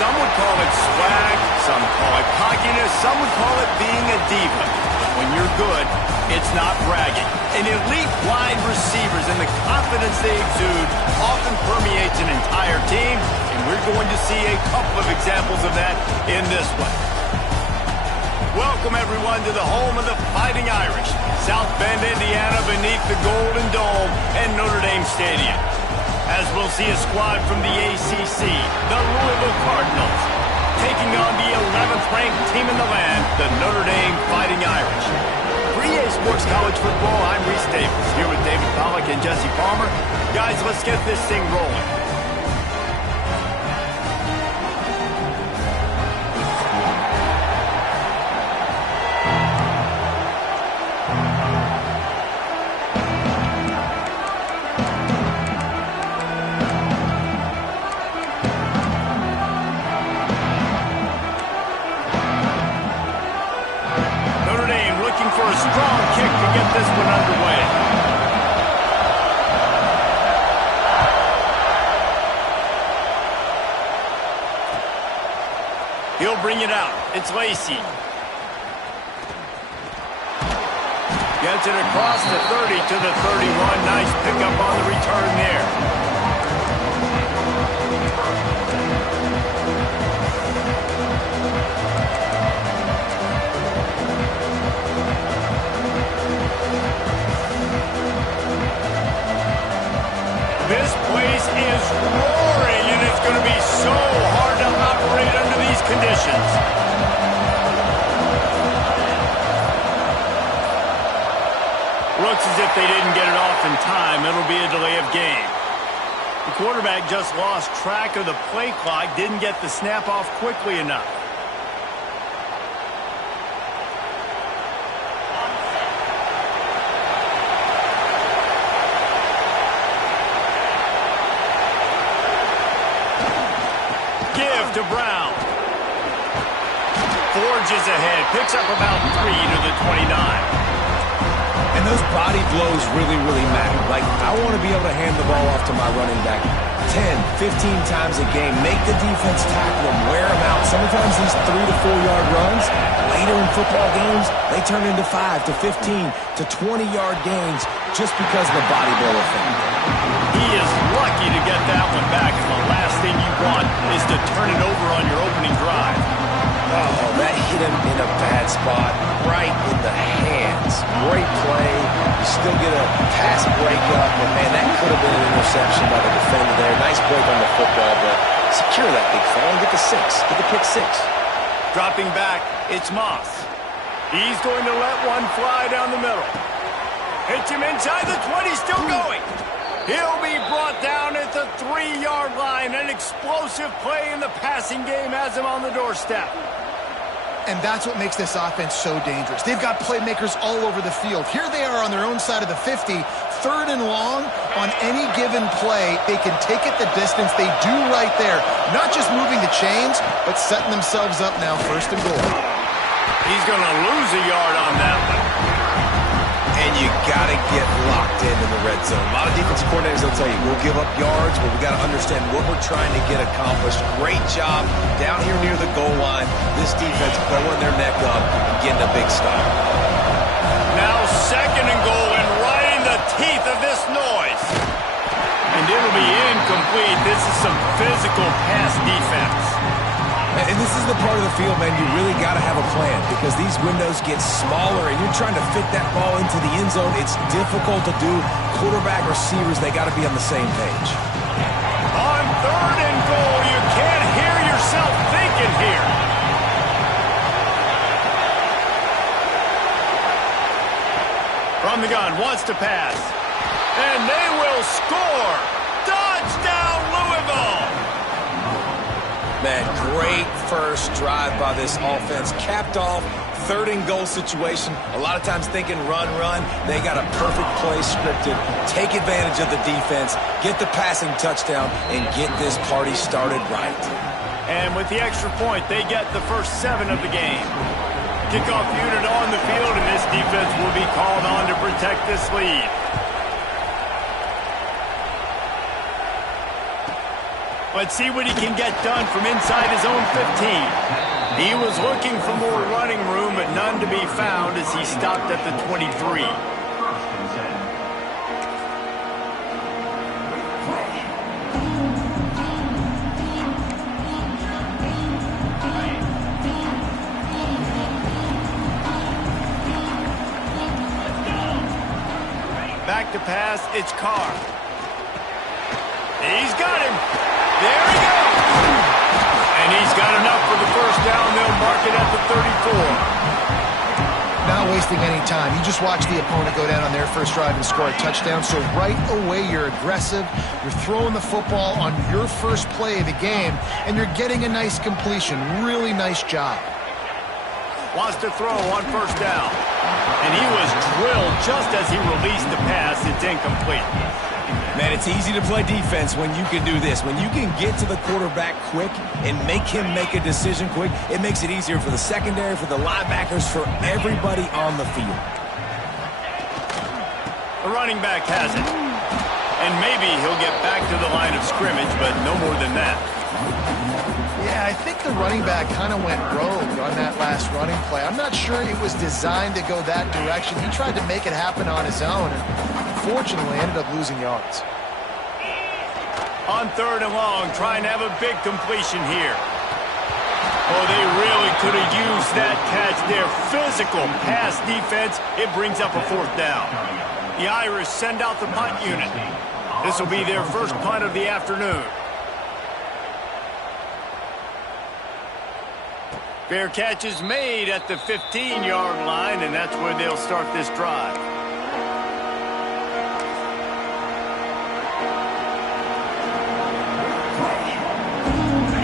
Some would call it swag, some call it cockiness, some would call it being a diva. But when you're good, it's not bragging. And elite wide receivers and the confidence they exude often permeates an entire team, and we're going to see a couple of examples of that in this one. Welcome, everyone, to the home of the Fighting Irish, South Bend, Indiana, beneath the Golden Dome and Notre Dame Stadium. As we'll see a squad from the ACC, the Louisville Cardinals, taking on the 11th-ranked team in the land, the Notre Dame Fighting Irish. For EA Sports College Football, I'm Reese Davis, here with David Pollack and Jesse Palmer. Guys, let's get this thing rolling. For a strong kick to get this one underway. He'll bring it out. It's Lacey. Gets it across the 30 to the 31. Nice pickup on the return there. This place is roaring, and it's going to be so hard to operate under these conditions. Looks as if they didn't get it off in time. It'll be a delay of game. The quarterback just lost track of the play clock, didn't get the snap off quickly enough. To Brown. Forges ahead. Picks up about 3 to the 29. And those body blows really, really matter. Like, I want to be able to hand the ball off to my running back 10, 15 times a game. Make the defense tackle him, wear him out. Sometimes these 3 to 4 yard runs, later in football games, they turn into 5 to 15 to 20 yard gains just because of the body blow effect. He is lucky to get that one back, and the last thing you want is to turn it over on your opening drive. Oh, that hit him in a bad spot, right in the hands. Great play. You still get a pass breakup, but man, that could have been an interception by the defender there. Nice break on the football, but secure that big fella and get the 6. Get the pick 6. Dropping back, it's Moss. He's going to let one fly down the middle. Hits him inside the 20, still going. He'll be brought down at the 3-yard line. An explosive play in the passing game has him on the doorstep. And that's what makes this offense so dangerous. They've got playmakers all over the field. Here they are on their own side of the 50, 3rd and long. On any given play, they can take it the distance. They do right there. Not just moving the chains, but setting themselves up now 1st and goal. He's going to lose a yard on that one. And you got to get locked in the red zone. A lot of defensive coordinators will tell you, we'll give up yards, but we got to understand what we're trying to get accomplished. Great job down here near the goal line. This defense bowing their neck up and getting a big stop. Now 2nd and goal, and right in the teeth of this noise. And it'll be incomplete. This is some physical pass defense. And this is the part of the field, man, you really got to have a plan because these windows get smaller and you're trying to fit that ball into the end zone. It's difficult to do. Quarterback, receivers, they got to be on the same page. On 3rd and goal, you can't hear yourself thinking here. From the gun, wants to pass. And they will score. Touchdown, Louisville. Man, great first drive by this offense. Capped off, 3rd and goal situation. A lot of times thinking run. They got a perfect play scripted. Take advantage of the defense, get the passing touchdown, and get this party started right. And with the extra point, they get the first 7 of the game. Kickoff unit on the field, and this defense will be called on to protect this lead. Let's see what he can get done from inside his own 15. He was looking for more running room, but none to be found as he stopped at the 23. Back to pass, it's Carr. He's got him. There he goes. And he's got enough for the first down. They'll mark it at the 34. Not wasting any time. You just watch the opponent go down on their first drive and score a touchdown. So right away, you're aggressive. You're throwing the football on your first play of the game, and you're getting a nice completion. Really nice job. Wants to throw on first down. And he was drilled just as he released the pass. It's incomplete. Man, it's easy to play defense when you can do this. When you can get to the quarterback quick and make him make a decision quick, it makes it easier for the secondary, for the linebackers, for everybody on the field. The running back has it. And maybe he'll get back to the line of scrimmage, but no more than that. Yeah, I think the running back kind of went rogue on that last running play. I'm not sure it was designed to go that direction. He tried to make it happen on his own, and unfortunately ended up losing yards. On third and long, trying to have a big completion here. Oh, they really could have used that catch there. Physical pass defense. It brings up a fourth down. The Irish send out the punt unit. This will be their first punt of the afternoon. Fair catch is made at the 15-yard line, and that's where they'll start this drive.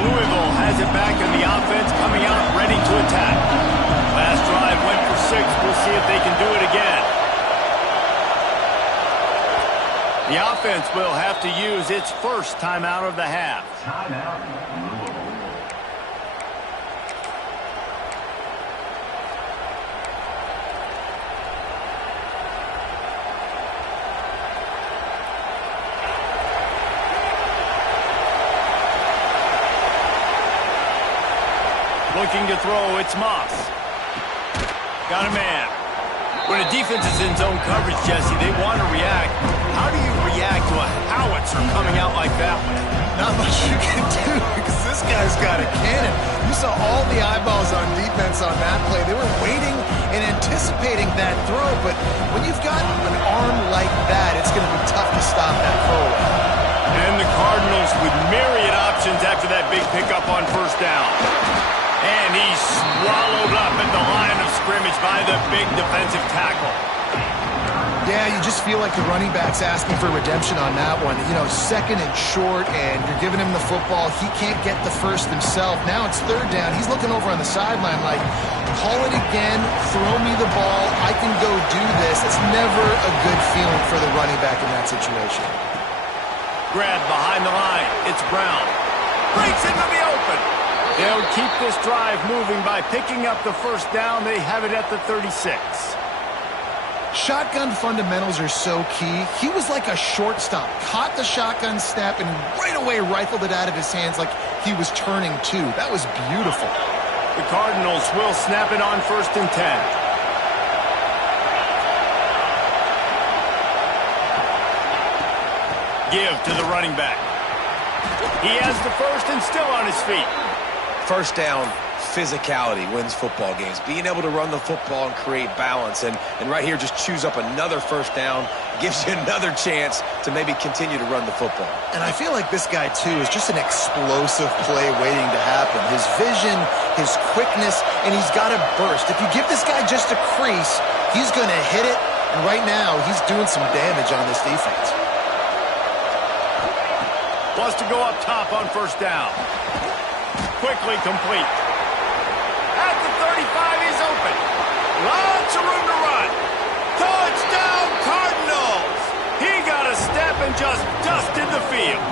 Louisville has it back in the offense, coming out ready to attack. Last drive went for 6. We'll see if they can do it again. The offense will have to use its first timeout of the half. Looking to throw, it's Moss. Got a man. When a defense is in zone coverage, Jesse, they want to react. How do you react to a howitzer coming out like that one? Not much you can do because this guy's got a cannon. You saw all the eyeballs on defense on that play. They were waiting and anticipating that throw, but when you've got an arm like that, it's going to be tough to stop that throwaway. And the Cardinals with myriad options after that big pickup on first down. And he's swallowed up at the line of scrimmage by the big defensive tackle. Yeah, you just feel like the running back's asking for redemption on that one. You know, second and short, and you're giving him the football. He can't get the first himself. Now it's third down. He's looking over on the sideline like, call it again, throw me the ball, I can go do this. It's never a good feeling for the running back in that situation. Grab behind the line. It's Brown. Breaks into the open. They'll keep this drive moving by picking up the first down. They have it at the 36. Shotgun fundamentals are so key. He was like a shortstop. Caught the shotgun snap and right away rifled it out of his hands like he was turning two. That was beautiful. The Cardinals will snap it on first and 10. Give to the running back. He has the first and still on his feet. First down, physicality wins football games. Being able to run the football and create balance. And right here, just choose up another first down. Gives you another chance to maybe continue to run the football. And I feel like this guy, too, is just an explosive play waiting to happen. His vision, his quickness, and he's got a burst. If you give this guy just a crease, he's going to hit it. And right now, he's doing some damage on this defense. Wants to go up top on first down. Quickly complete. At the 35, he's open. Lots of room to run. Touchdown, Cardinals! He got a step and just dusted the field.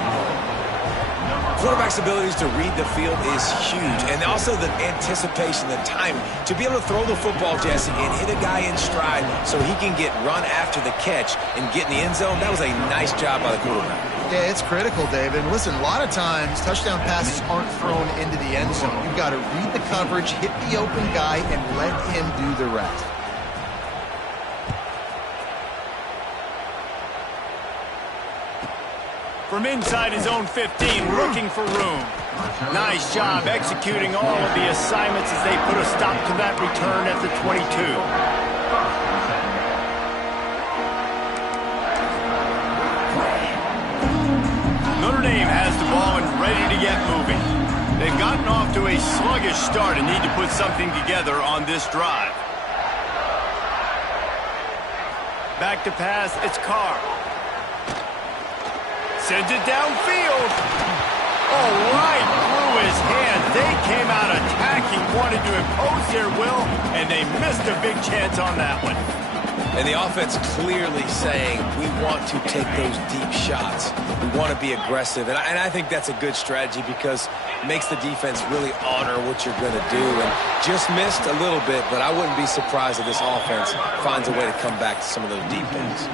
quarterback's abilities to read the field is huge, and also the anticipation, the timing. To be able to throw the football, Jesse, and hit a guy in stride so he can get run after the catch and get in the end zone, that was a nice job by the quarterback. Yeah, it's critical, David. And listen, a lot of times touchdown passes aren't thrown into the end zone. You've got to read the coverage, hit the open guy, and let him do the rest. From inside his own 15, looking for room. Nice job executing all of the assignments as they put a stop to that return at the 22. Notre Dame has the ball and ready to get moving. They've gotten off to a sluggish start and need to put something together on this drive. Back to pass, it's Carr. Sends it downfield. Oh, right through his hands. They came out attacking, wanted to impose their will, and they missed a big chance on that one. And the offense clearly saying, we want to take those deep shots. We want to be aggressive. And I think that's a good strategy because it makes the defense really honor what you're going to do. And just missed a little bit, but I wouldn't be surprised if this offense finds a way to come back to some of those deep ones.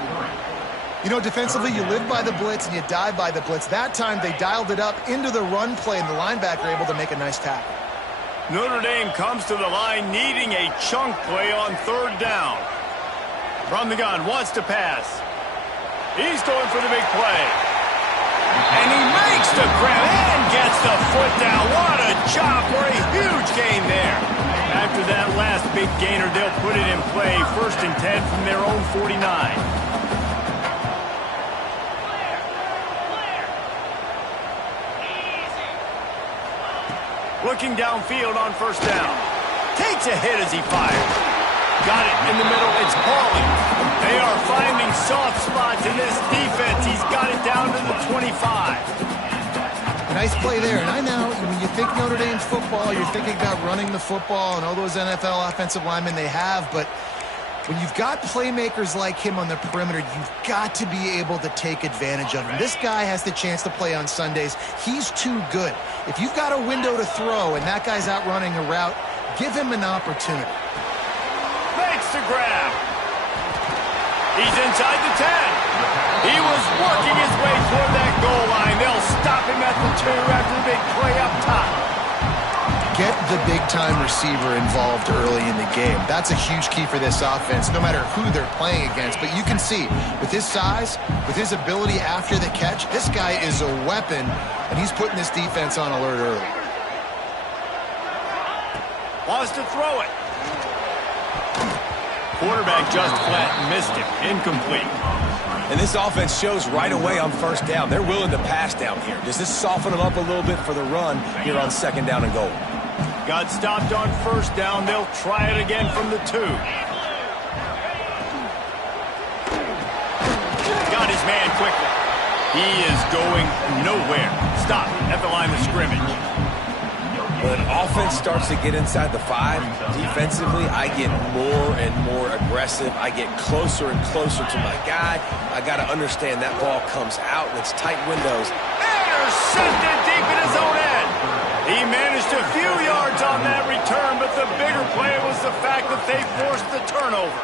You know, defensively, you live by the blitz and you die by the blitz. That time, they dialed it up into the run play, and the linebacker able to make a nice tackle. Notre Dame comes to the line needing a chunk play on third down. From the gun, wants to pass. He's going for the big play. And he makes the grab and gets the foot down. What a job for a huge gain there. After that last big gainer, they'll put it in play. 1st and 10 from their own 49. Looking downfield on 1st down. Takes a hit as he fires. Got it in the middle. It's Pauling. They are finding soft spots in this defense. He's got it down to the 25. Nice play there. And I know when you think Notre Dame's football, you're thinking about running the football and all those NFL offensive linemen they have. But when you've got playmakers like him on the perimeter, you've got to be able to take advantage of him. This guy has the chance to play on Sundays. He's too good. If you've got a window to throw and that guy's out running a route, give him an opportunity. Makes the grab. He's inside the 10. He was working his way toward that goal line. They'll stop him at the 2 after the big play up top. Get the big-time receiver involved early in the game. That's a huge key for this offense, no matter who they're playing against. But you can see, with his size, with his ability after the catch, this guy is a weapon, and he's putting this defense on alert early. Wants to throw it. Quarterback just flat missed him. Incomplete. And this offense shows right away on 1st down. They're willing to pass down here. Does this soften them up a little bit for the run here on 2nd down and goal? Got stopped on 1st down. They'll try it again from the 2. Got his man quickly. He is going nowhere. Stop at the line of scrimmage. When offense starts to get inside the 5, defensively, I get more and more aggressive. I get closer and closer to my guy. I got to understand that ball comes out and it's tight windows. Intercepted deep in his own end. He managed a few yards on that return, but the bigger play was the fact that they forced the turnover.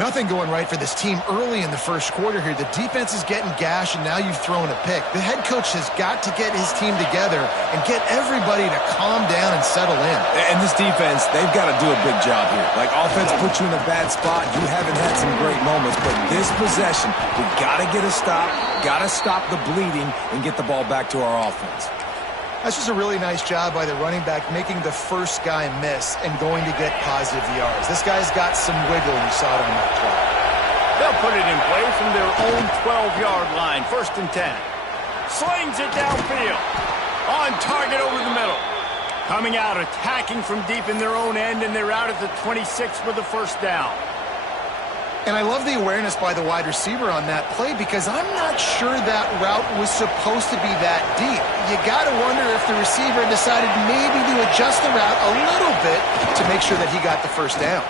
Nothing going right for this team early in the 1st quarter here. The defense is getting gashed, and now you've thrown a pick. The head coach has got to get his team together and get everybody to calm down and settle in. And this defense, they've got to do a big job here. Like, offense puts you in a bad spot. You haven't had some great moments, but this possession, we got to get a stop, got to stop the bleeding, and get the ball back to our offense. That's just a really nice job by the running back, making the first guy miss and going to get positive yards. This guy's got some wiggle, and you saw it on that play. They'll put it in play from their own 12-yard line. 1st and 10. Slings it downfield. On target over the middle. Coming out, attacking from deep in their own end, and they're out at the 26 with the 1st down. And I love the awareness by the wide receiver on that play because I'm not sure that route was supposed to be that deep. You got to wonder if the receiver decided maybe to adjust the route a little bit to make sure that he got the 1st down.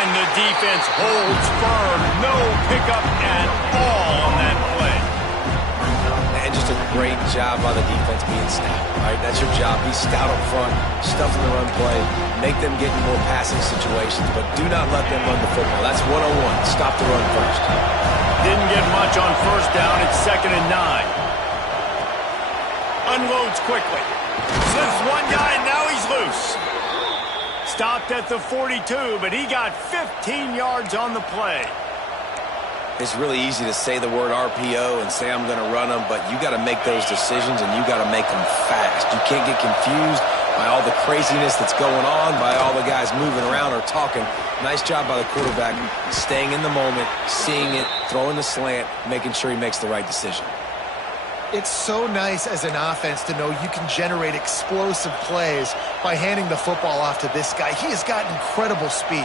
And the defense holds firm. No pickup at all on that play. And just just a great job by the defense being stout, right? That's your job. Be stout up front, stuff in the run play, make them get in more passing situations, but do not let them run the football. That's 101. Stop the run first. Didn't get much on first down. It's 2nd and 9. Unloads quickly. Slips one guy, and now he's loose. Stopped at the 42, but he got 15 yards on the play. It's really easy to say the word RPO and say I'm going to run them, but you got to make those decisions, and you got to make them fast. You can't get confused by all the craziness that's going on, by all the guys moving around or talking. Nice job by the quarterback, staying in the moment, seeing it, throwing the slant, making sure he makes the right decision. It's so nice as an offense to know you can generate explosive plays by handing the football off to this guy. He has got incredible speed.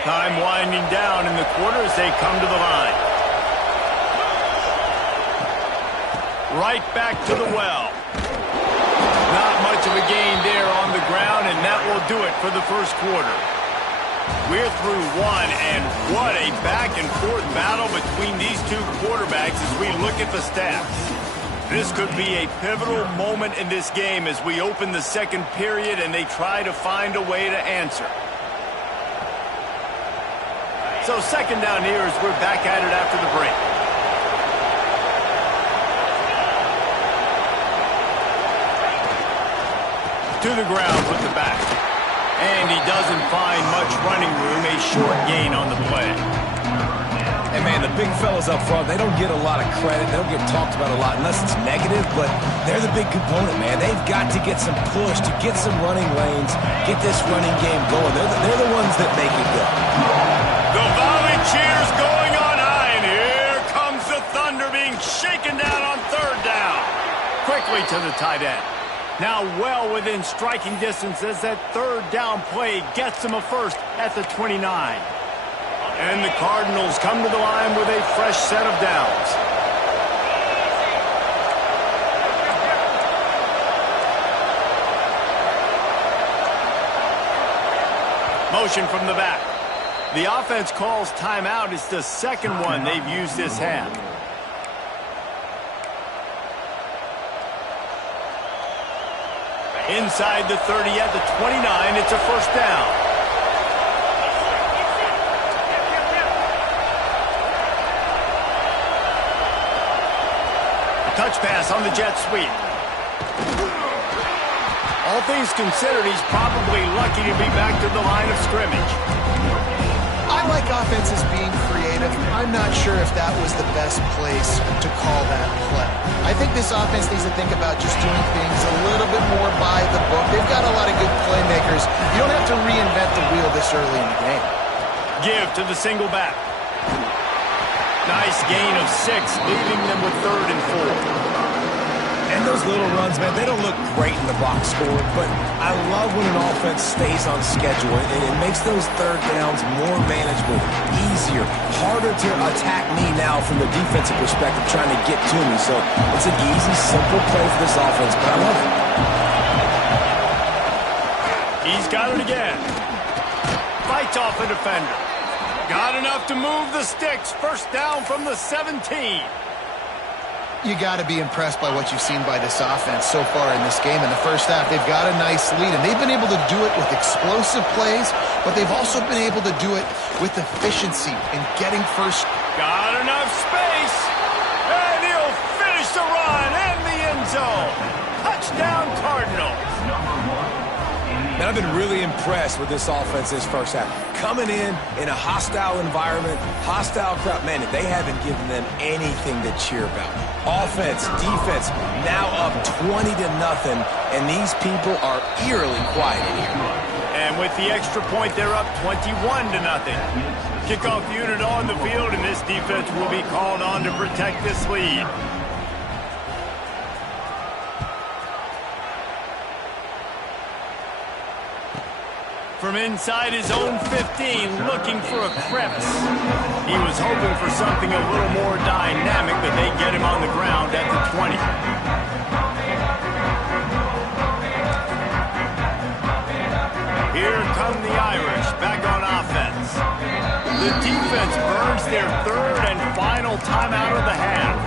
Time winding down in the quarter as they come to the line. Right back to the well. Not much of a gain there on the ground, and that will do it for the first quarter. We're through one, and what a back-and-forth battle between these two quarterbacks as we look at the stats. This could be a pivotal moment in this game as we open the second period and they try to find a way to answer. So 2nd down here as we're back at it after the break. To the ground with the back. And he doesn't find much running room, a short gain on the play. And, man, the big fellas up front, they don't get a lot of credit. They don't get talked about a lot unless it's negative, but they're the big component, man. They've got to get some push, to get some running lanes, get this running game going. They're the ones that make it go. The volley cheers going on high, and here comes the Thunder being shaken down on 3rd down. Quickly to the tight end. Now well within striking distance as that 3rd down play gets him a first at the 29. And the Cardinals come to the line with a fresh set of downs. Motion from the back. The offense calls timeout. It's the second one they've used this half. Inside the 30 at the 29, it's a first down. A touch pass on the jet sweep. All things considered, he's probably lucky to be back to the line of scrimmage. I like offenses being creative. I'm not sure if that was the best place to call that play. I think this offense needs to think about just doing things a little bit more by the book. They've got a lot of good playmakers. You don't have to reinvent the wheel this early in the game. Give to the single back. Nice gain of 6, leaving them with 3rd and 4. And those little runs, man, they don't look great in the box score, but I love when an offense stays on schedule. It makes those 3rd downs more manageable, easier, harder to attack me now from the defensive perspective trying to get to me. So it's an easy, simple play for this offense, but I love it. He's got it again. Fights off a defender. Got enough to move the sticks. First down from the 17. You got to be impressed by what you've seen by this offense so far in this game. In the first half, they've got a nice lead, and they've been able to do it with explosive plays, but they've also been able to do it with efficiency and getting first. Got enough space, and he'll finish the run in the end zone. Touchdown, Cardinals. And I've been really impressed with this offense this first half. Coming in a hostile environment, hostile crowd, man, they haven't given them anything to cheer about. Offense, defense, now up 20-0, and these people are eerily quiet in here. And with the extra point, they're up 21-0. Kickoff unit on the field, and this defense will be called on to protect this lead. From inside his own 15, looking for a crevice. He was hoping for something a little more dynamic, but they get him on the ground at the 20. here come the Irish back on offense. The defense burns their third and final timeout of the half.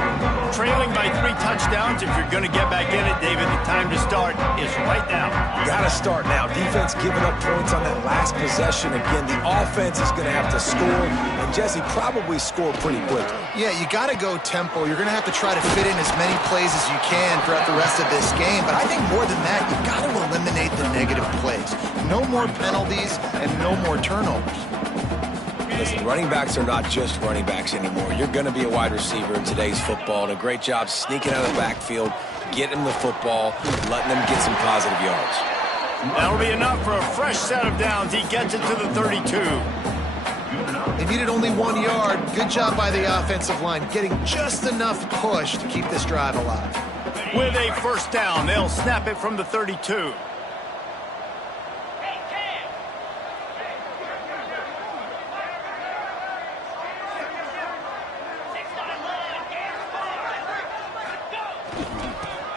Trailing by 3 touchdowns, if you're going to get back in it, David, the time to start is right now. Got to start now. Defense giving up points on that last possession. Again, the offense is going to have to score, and Jesse probably score pretty quickly. Yeah, you got to go tempo. You're going to have to try to fit in as many plays as you can throughout the rest of this game. But I think more than that, you got to eliminate the negative plays. No more penalties and no more turnovers. Listen, running backs are not just running backs anymore. You're going to be a wide receiver in today's football, and a great job sneaking out of the backfield, getting them the football, letting them get some positive yards. That'll be enough for a fresh set of downs. He gets it to the 32. They needed only 1 yard. Good job by the offensive line, getting just enough push to keep this drive alive. With a first down, they'll snap it from the 32.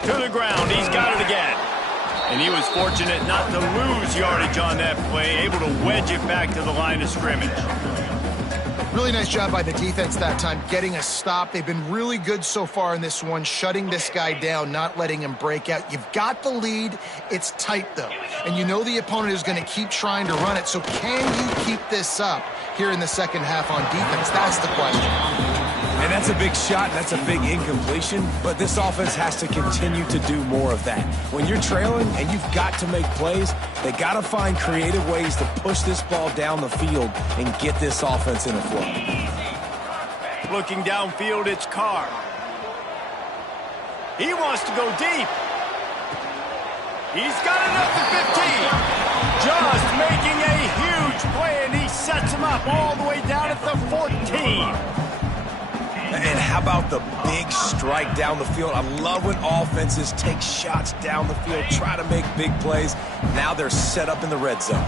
To the ground, he's got it again. And he was fortunate not to lose yardage on that play, able to wedge it back to the line of scrimmage. Really nice job by the defense that time, getting a stop. They've been really good so far in this one, shutting this guy down, not letting him break out. You've got the lead. It's tight, though. And you know the opponent is going to keep trying to run it. So can you keep this up here in the second half on defense? That's the question. And that's a big shot, that's a big incompletion, but this offense has to continue to do more of that. When you're trailing and you've got to make plays, they got to find creative ways to push this ball down the field and get this offense in a flow. Looking downfield, it's Carr. He wants to go deep. He's got it up to 15. Just making a huge play, and he sets him up all the way down at the 14. And how about the big strike down the field? I love when offenses take shots down the field, try to make big plays. Now they're set up in the red zone.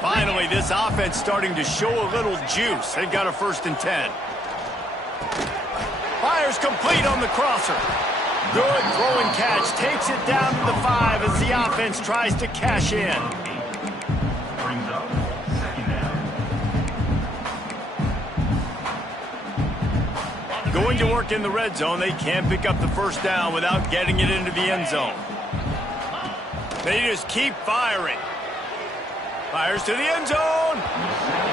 Finally, this offense starting to show a little juice. They've got a 1st and 10. Fires complete on the crosser. Good throw and catch. Takes it down to the 5 as the offense tries to cash in. Going to work in the red zone. They can't pick up the first down without getting it into the end zone. They just keep firing. Fires to the end zone.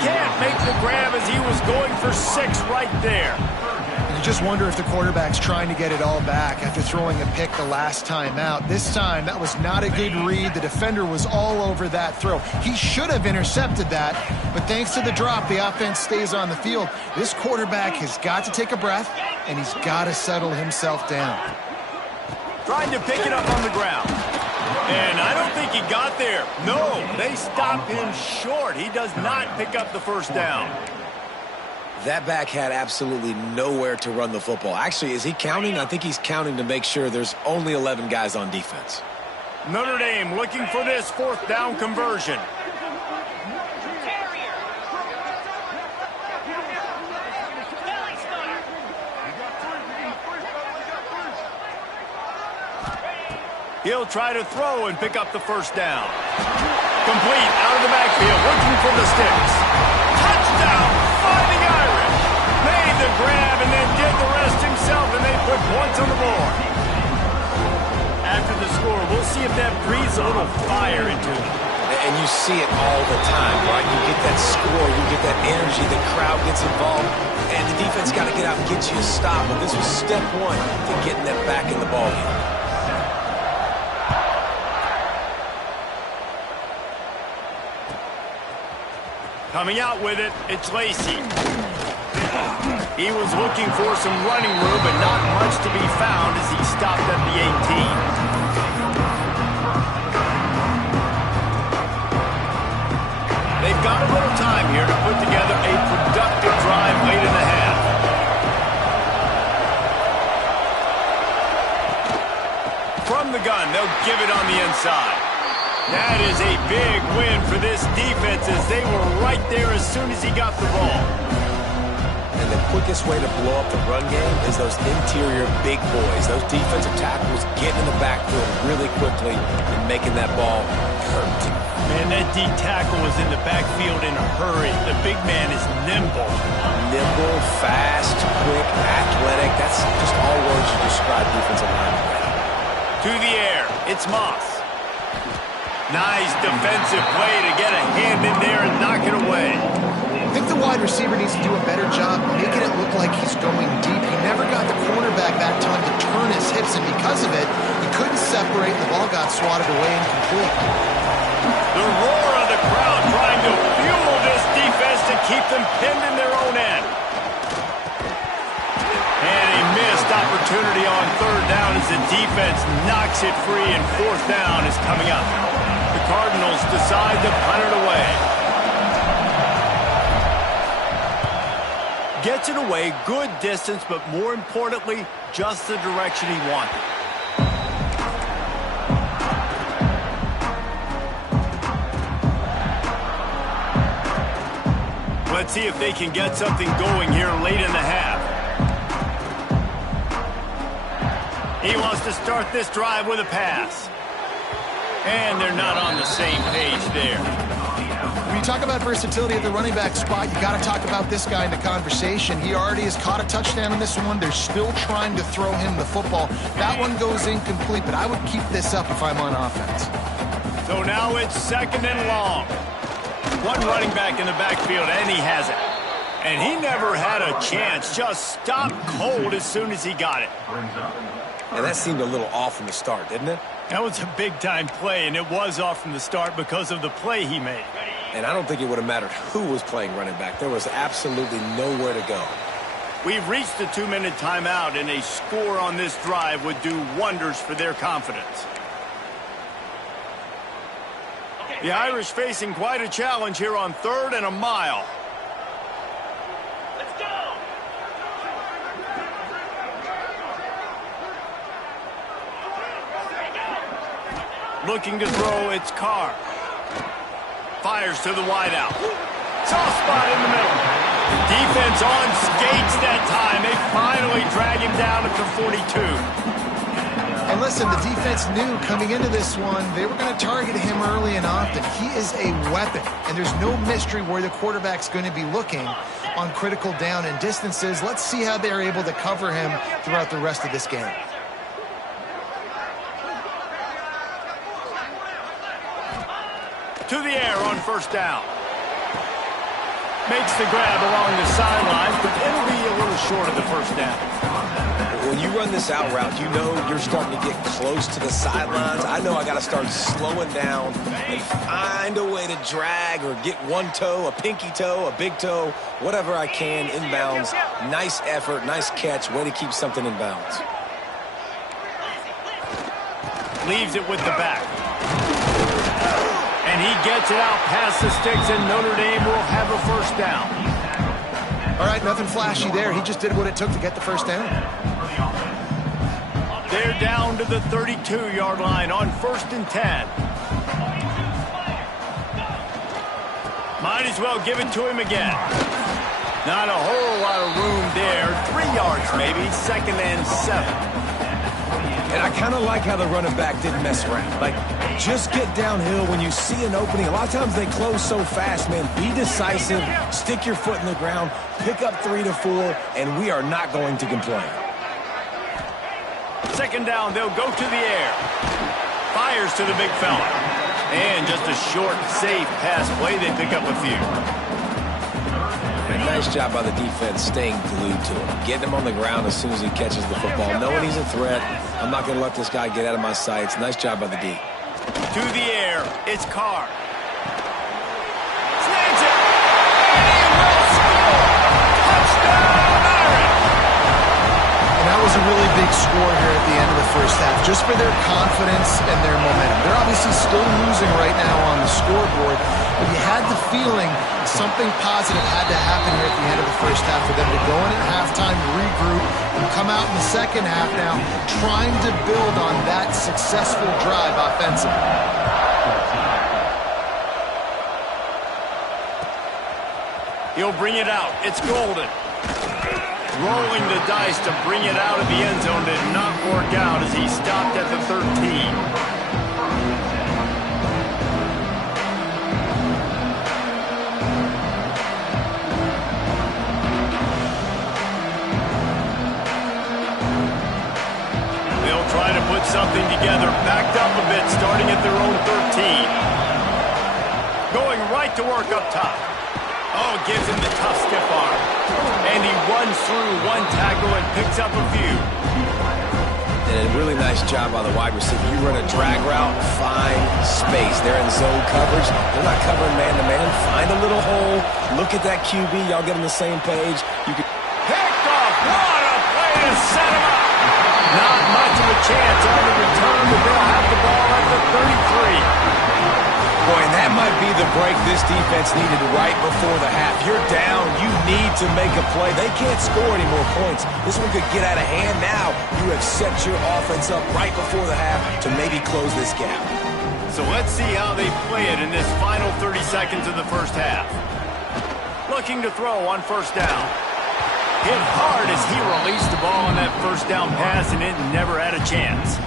Can't make the grab as he was going for 6 right there. You just wonder if the quarterback's trying to get it all back after throwing a pick the last time out. This time, that was not a good read. The defender was all over that throw. He should have intercepted that, but thanks to the drop, the offense stays on the field. This quarterback has got to take a breath, and he's got to settle himself down. Trying to pick it up on the ground. And I don't think he got there. No, they stop him short. He does not pick up the first down. That back had absolutely nowhere to run the football. Actually, is he counting? I think he's counting to make sure there's only 11 guys on defense. Notre Dame looking for this 4th down conversion. He'll try to throw and pick up the first down. Complete out of the backfield, looking for the sticks. Touchdown, Fighting Irish. Made the grab and then did the rest himself, and they put points on the board. After the score, we'll see if that breathes a little fire into them. And you see it all the time, right? You get that score, you get that energy, the crowd gets involved, and the defense got to get out and get you a stop. But this was step 1 to getting them back in the ballgame. Coming out with it, it's Lacey. He was looking for some running room, but not much to be found as he stopped at the 18. They've got a little time here to put together a productive drive late in the half. From the gun, they'll give it on the inside. That is a big win for this defense as they were right there as soon as he got the ball. And the quickest way to blow up the run game is those interior big boys, those defensive tackles getting in the backfield really quickly and making that ball hurt. Man, that D tackle was in the backfield in a hurry. The big man is nimble. Nimble, fast, quick, athletic. That's just all words to describe defensive linemen. To the air, it's Moss. Nice defensive play to get a hand in there and knock it away. I think the wide receiver needs to do a better job making it look like he's going deep. He never got the cornerback that time to turn his hips, and because of it, he couldn't separate. The ball got swatted away incomplete. The roar of the crowd trying to fuel this defense to keep them pinned in their own end. And a missed opportunity on third down as the defense knocks it free, and fourth down is coming up. The Cardinals decide to punt it away. Gets it away, good distance, but more importantly, just the direction he wanted. Let's see if they can get something going here late in the half. He wants to start this drive with a pass. And they're not on the same page there. When you talk about versatility at the running back spot, you got to talk about this guy in the conversation. He already has caught a touchdown in this one. They're still trying to throw him the football. That one goes incomplete, but I would keep this up if I'm on offense. So now it's second and long. One running back in the backfield, and he has it. And he never had a chance. Just stopped cold as soon as he got it. And that seemed a little off from the start, didn't it? That was a big-time play, and it was off from the start because of the play he made. And I don't think it would have mattered who was playing running back. There was absolutely nowhere to go. We've reached the 2-minute timeout, and a score on this drive would do wonders for their confidence. The Irish facing quite a challenge here on third and a mile. Let's go! Looking to throw, it's Carr. Fires to the wideout. Soft spot in the middle. Defense on skates that time. They finally drag him down at the 42. And listen, the defense knew coming into this one, they were going to target him early and often. He is a weapon, and there's no mystery where the quarterback's going to be looking on critical down and distances. Let's see how they're able to cover him throughout the rest of this game. To the air on first down. Makes the grab along the sidelines, but it'll be a little short of the first down. When you run this out route, you know you're starting to get close to the sidelines. I know I got to start slowing down and find a way to drag or get one toe, a pinky toe, a big toe, whatever I can inbounds. Nice effort, nice catch, way to keep something in bounds. Leaves it with the back. And he gets it out past the sticks, and Notre Dame will have a first down. All right, nothing flashy there. He just did what it took to get the first down. They're down to the 32-yard line on first and 10. Might as well give it to him again. Not a whole lot of room there. 3 yards maybe, second and 7. And I kind of like how the running back didn't mess around. Like, just get downhill when you see an opening. A lot of times they close so fast, man. Be decisive, stick your foot in the ground, pick up 3 to 4, and we are not going to complain. Second down, they'll go to the air. Fires to the big fella. And just a short, safe pass play. They pick up a few. And nice job by the defense staying glued to him. Getting him on the ground as soon as he catches the football. Knowing he's a threat. I'm not going to let this guy get out of my sights. Nice job by the D. To the air, it's Carr. Snags it! And he will score! Touchdown, Irish! And that was a really big score here at the end of the first half, just for their confidence and their momentum. They're obviously still losing right now on the scoreboard, but you had the feeling something positive had to happen here at the end of the first half for them to go in at halftime, regroup, and come out in the second half now trying to build on that successful drive offensively. He'll bring it out. It's Golden. Rolling the dice to bring it out of the end zone did not work out as he stopped at the 13. something together, backed up a bit, starting at their own 13. Going right to work up top. Oh, gives him the tough stiff arm. And he runs through one tackle and picks up a few. And a really nice job by the wide receiver. You run a drag route, find space. They're in zone coverage. They're not covering man-to-man. Find a little hole. Look at that QB. Y'all get on the same page. You can picked off. What a play to set him up. Not much of a chance on the return, but they'll have the ball at the 33. Boy, and that might be the break this defense needed right before the half. You're down. You need to make a play. They can't score any more points. This one could get out of hand now. You have set your offense up right before the half to maybe close this gap. So let's see how they play it in this final 30 seconds of the first half. Looking to throw on first down. Hit hard as he released the ball on that first down pass, and it never had a chance.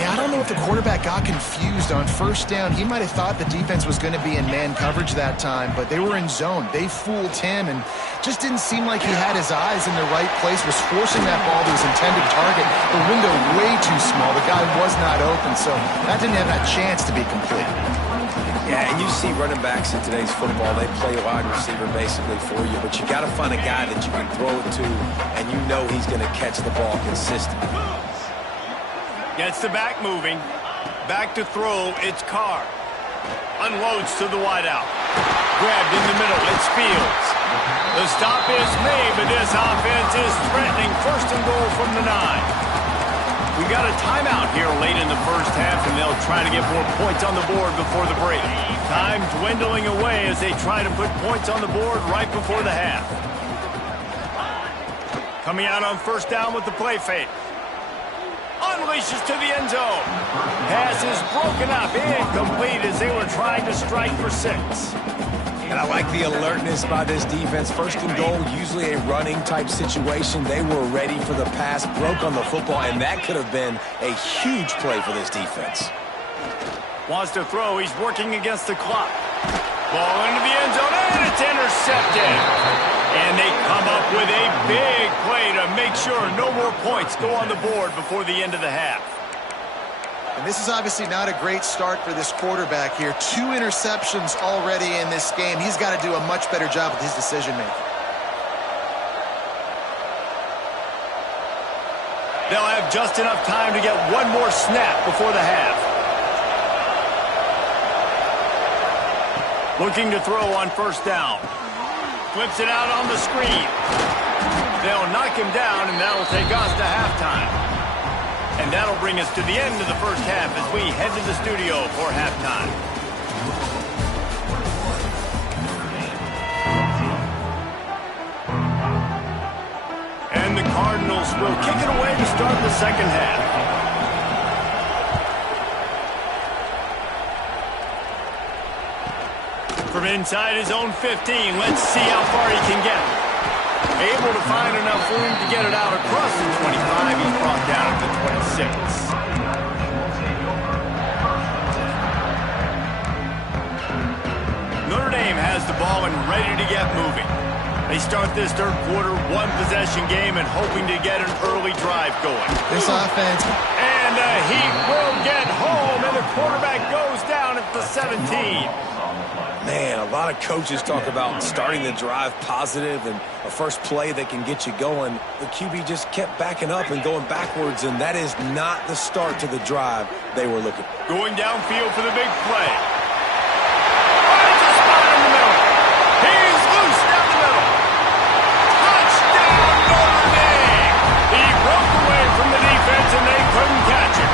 Yeah, I don't know if the quarterback got confused on first down. He might have thought the defense was going to be in man coverage that time, but they were in zone. They fooled him and just didn't seem like he had his eyes in the right place, was forcing that ball to his intended target. The window way too small. The guy was not open, so that didn't have that chance to be complete. Yeah, and you see running backs in today's football, they play a wide receiver basically for you, but you got to find a guy that you can throw it to, and you know he's going to catch the ball consistently. Gets the back moving. Back to throw. It's Carr. Unloads to the wideout. Grabbed in the middle. It's Fields. The stop is made, but this offense is threatening. First and goal from the 9. We got a timeout here late in the first half, and they'll try to get more points on the board before the break. Time dwindling away as they try to put points on the board right before the half. Coming out on first down with the play fake. Unleashes to the end zone. Pass is broken up, incomplete as they were trying to strike for 6. And I like the alertness by this defense. First and goal, usually a running type situation. They were ready for the pass, broke on the football, and that could have been a huge play for this defense. Wants to throw. He's working against the clock. Ball into the end zone, and it's intercepted. And they come up with a big play to make sure no more points go on the board before the end of the half. And this is obviously not a great start for this quarterback here. 2 interceptions already in this game. He's got to do a much better job with his decision-making. They'll have just enough time to get one more snap before the half. Looking to throw on first down. Flips it out on the screen. They'll knock him down, and that'll take us to halftime. And that'll bring us to the end of the first half as we head to the studio for halftime. And the Cardinals will kick it away to start the second half. From inside his own 15, let's see how far he can get. Able to find enough room to get it out across the 25. He's brought down at the 26. Notre Dame has the ball and ready to get moving. They start this third quarter, one-possession game, and hoping to get an early drive going. This offense. And the Heat will get home, and the quarterback goes down at the 17. Man, a lot of coaches talk about starting the drive positive and a first play that can get you going. The QB just kept backing up and going backwards, and that is not the start to the drive they were looking for. Going downfield for the big play. Finds a spot in the middle. He's loose down the middle. Touchdown, Notre Dame! He broke away from the defense, and they couldn't catch him.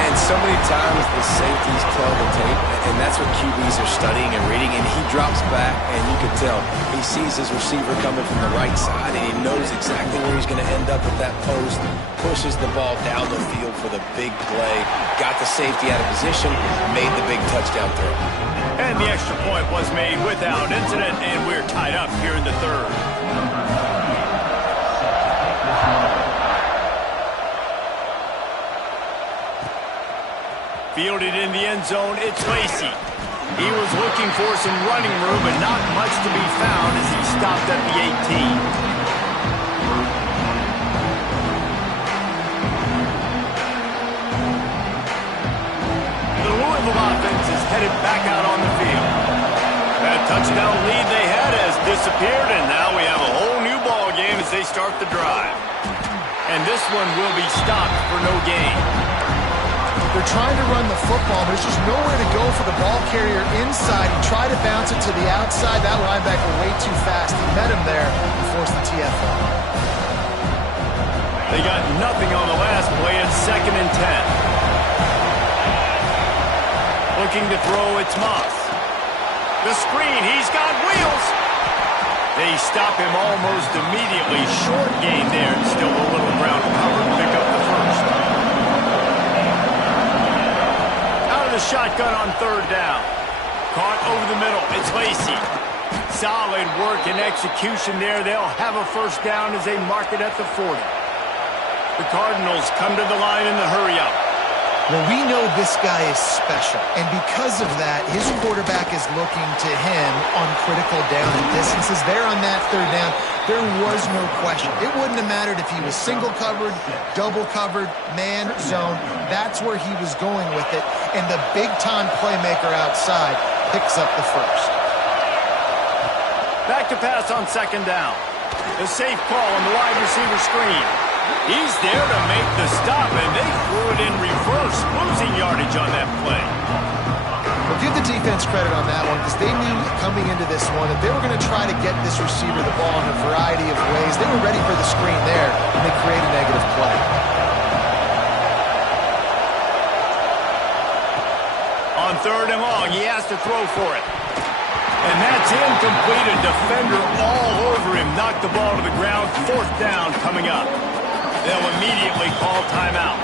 And so many times the safeties tell the tape, and that's what QBs are studying and reading, and he drops back, and you can tell he sees his receiver coming from the right side, and he knows exactly where he's going to end up at that post, pushes the ball down the field for the big play, got the safety out of position, made the big touchdown throw. And the extra point was made without incident, and we're tied up here in the third. Fielded in the end zone, it's Lacey. He was looking for some running room, but not much to be found as he stopped at the 18. headed back out on the field. That touchdown lead they had has disappeared, and now we have a whole new ball game as they start the drive. And this one will be stopped for no gain. They're trying to run the football. There's just nowhere to go for the ball carrier inside. He tried to bounce it to the outside. That linebacker way too fast. He met him there and forced the TFL. They got nothing on the last play. It's 2nd and 10. Looking to throw, it's Moss. The screen, he's got wheels. They stop him almost immediately. Short gain there, and still a little ground cover to pick up the first. Out of the shotgun on 3rd down. Caught over the middle, it's Lacey. Solid work and execution there. They'll have a first down as they mark it at the 40. The Cardinals come to the line in the hurry-up. Well, we know this guy is special, and because of that, his quarterback is looking to him on critical down and distances. There on that 3rd down, there was no question. It wouldn't have mattered if he was single covered, double covered, man, zone. That's where he was going with it, and the big-time playmaker outside picks up the first. Back to pass on 2nd down. The safe call on the wide receiver screen. He's there to make the stop, and they threw it in reverse, losing yardage on that play. Well, give the defense credit on that one, because they knew coming into this one that they were going to try to get this receiver the ball in a variety of ways. They were ready for the screen there, and they create a negative play. On 3rd and long, he has to throw for it. And that's incomplete. A defender all over him. Knocked the ball to the ground. 4th down coming up. They'll immediately call timeout.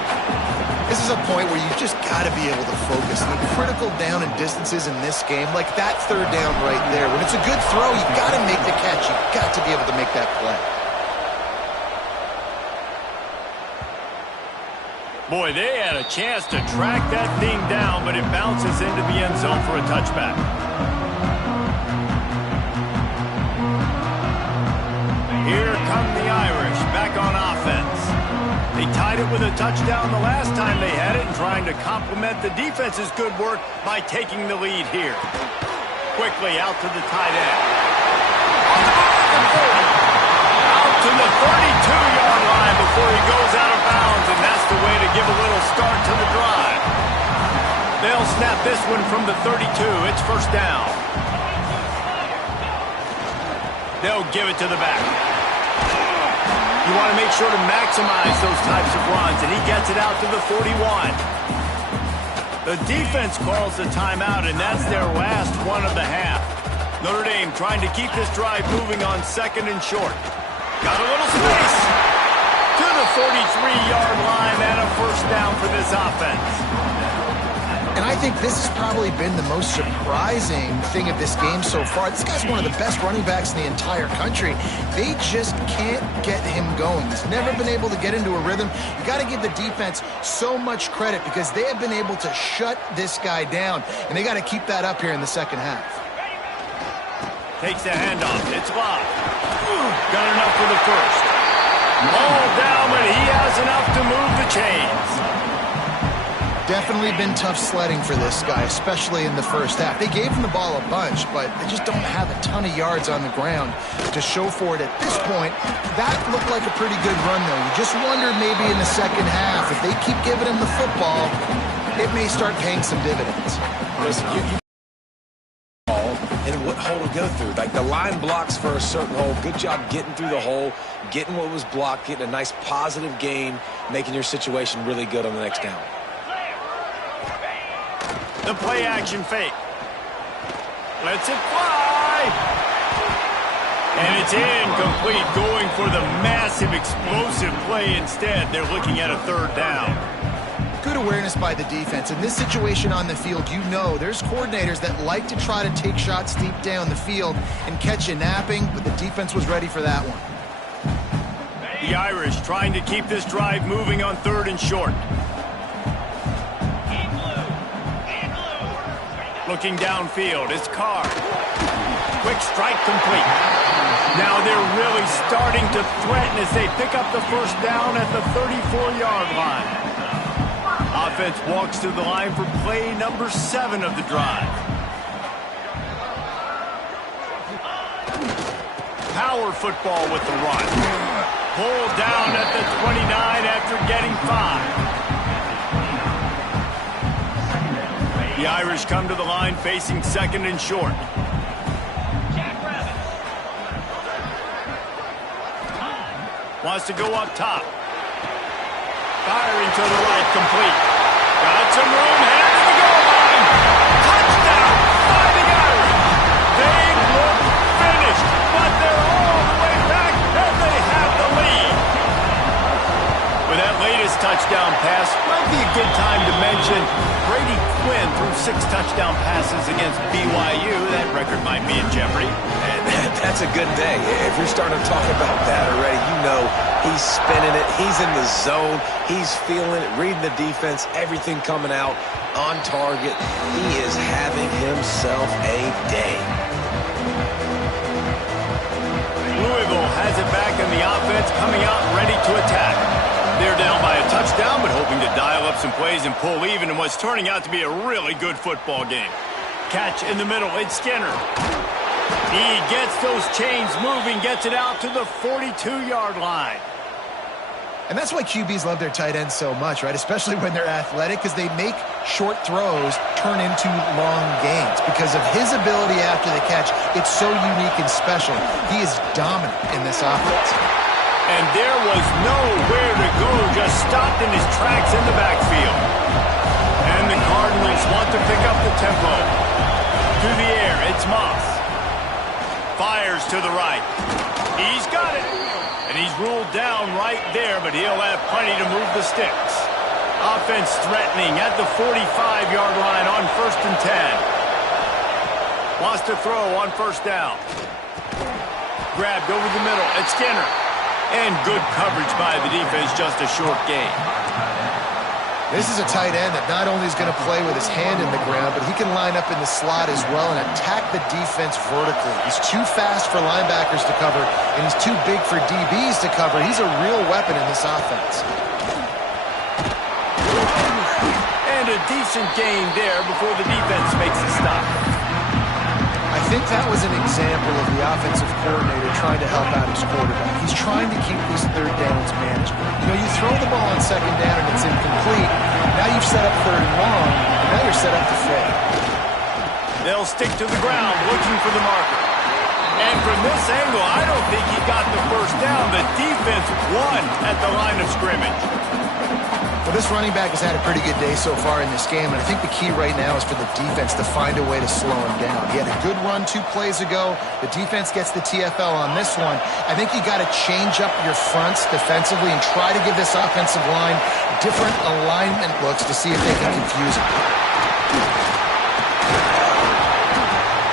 This is a point where you've just got to be able to focus. The critical down and distances in this game, like that 3rd down right there. When it's a good throw, you've got to make the catch. You've got to be able to make that play. Boy, they had a chance to track that thing down, but it bounces into the end zone for a touchback. Here come the Irish, back on offense. They tied it with a touchdown the last time they had it and trying to complement the defense's good work by taking the lead here. Quickly out to the tight end. Out to the 32-yard line before he goes out of bounds, and that's the way to give a little start to the drive. They'll snap this one from the 32. It's 1st down. They'll give it to the back. You want to make sure to maximize those types of runs, and he gets it out to the 41. The defense calls the timeout, and that's their last one of the half. Notre Dame trying to keep this drive moving on 2nd and short. Got a little space to the 43-yard line and a first down for this offense. And I think this has probably been the most surprising thing of this game so far. This guy's one of the best running backs in the entire country. They just can't get him going. He's never been able to get into a rhythm. You got to give the defense so much credit because they have been able to shut this guy down, and they got to keep that up here in the 2nd half. Takes the handoff. It's locked. Got enough for the first. Ball down, but he has enough to move the chains. Definitely been tough sledding for this guy, especially in the 1st half. They gave him the ball a bunch, but they just don't have a ton of yards on the ground to show for it at this point. That looked like a pretty good run, though. You just wonder maybe in the 2nd half, if they keep giving him the football, it may start paying some dividends. Listen, and what hole to go through. Like the line blocks for a certain hole. Good job getting through the hole, getting what was blocked, getting a nice positive gain, making your situation really good on the next down. The play-action fake. Lets it fly. And it's incomplete, going for the massive, explosive play instead. They're looking at a 3rd down. Good awareness by the defense. In this situation on the field, you know there's coordinators that like to try to take shots deep down the field and catch you napping, but the defense was ready for that one. The Irish trying to keep this drive moving on 3rd and short. Looking downfield, it's Carr. Quick strike complete. Now they're really starting to threaten as they pick up the first down at the 34-yard line. Offense walks to the line for play number 7 of the drive. Power football with the run. Pulled down at the 29 after getting 5. The Irish come to the line facing 2nd and short. Wants to go up top. Firing to the right, complete. Got some room, headed to the goal line. Touchdown, fighting Irish. They look finished, but they're all the way back, and they have the lead. With that latest touchdown pass, might be a good time to mention Brady Quinn threw 6 touchdown passes against BYU. That record might be in jeopardy. And that's a good day. If you're starting to talk about that already, you know he's spinning it. He's in the zone. He's feeling it, reading the defense, everything coming out on target. He is having himself a day. Louisville has it back in the offense, coming out ready to attack. They're down by a touchdown, but hoping to dial up some plays and pull even in what's turning out to be a really good football game. Catch in the middle, it's Skinner. He gets those chains moving, gets it out to the 42-yard line. And that's why QBs love their tight ends so much, right? Especially when they're athletic, because they make short throws turn into long gains. Because of his ability after the catch, it's so unique and special. He is dominant in this offense. And there was nowhere to go, just stopped in his tracks in the backfield. And the Cardinals want to pick up the tempo. To the air, it's Moss. Fires to the right. He's got it. And he's ruled down right there, but he'll have plenty to move the sticks. Offense threatening at the 45-yard line on 1st and 10. Wants to throw on 1st down. Grabbed over the middle at Skinner. And good coverage by the defense, just a short gain. This is a tight end that not only is going to play with his hand in the ground, but he can line up in the slot as well and attack the defense vertically. He's too fast for linebackers to cover, and he's too big for DBs to cover. He's a real weapon in this offense. And a decent gain there before the defense makes a stop. I think that was an example of the offensive coordinator trying to help out his quarterback. He's trying to keep these 3rd downs manageable. You know, you throw the ball on 2nd down and it's incomplete. Now you've set up 3rd and long, and now you're set up to fail. They'll stick to the ground looking for the marker. And from this angle, I don't think he got the 1st down. The defense won at the line of scrimmage. Well, this running back has had a pretty good day so far in this game, and I think the key right now is for the defense to find a way to slow him down. He had a good run 2 plays ago. The defense gets the TFL on this one. I think you got to change up your fronts defensively and try to give this offensive line different alignment looks to see if they can confuse him.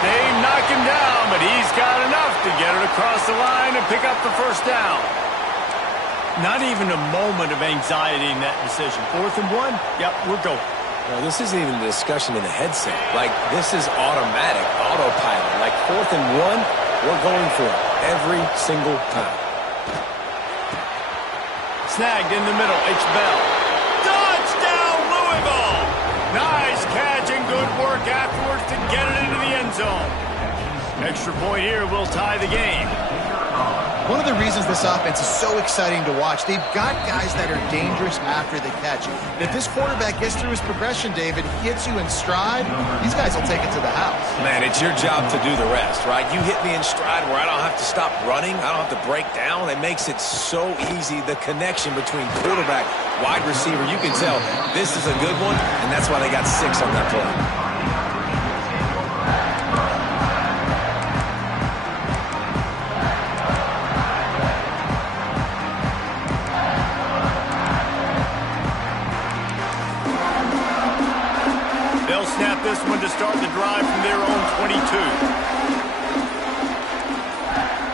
They knock him down, but he's got enough to get it across the line and pick up the 1st down. Not even a moment of anxiety in that decision. 4th and 1? Yep, we're going. Well, this isn't even a discussion in the headset. Like, this is automatic, autopilot. Like, 4th and 1, we're going for it every single time. Snagged in the middle, it's Bell. Touchdown, Louisville! Nice catch and good work afterwards to get it into the end zone. Extra point here will tie the game. One of the reasons this offense is so exciting to watch, they've got guys that are dangerous after the catch. And if this quarterback gets through his progression, David, hits you in stride, these guys will take it to the house. Man, it's your job to do the rest, right? You hit me in stride where I don't have to stop running. I don't have to break down. It makes it so easy, the connection between quarterback, wide receiver. You can tell this is a good one, and that's why they got 6 on that play. Snap this one to start the drive from their own 22.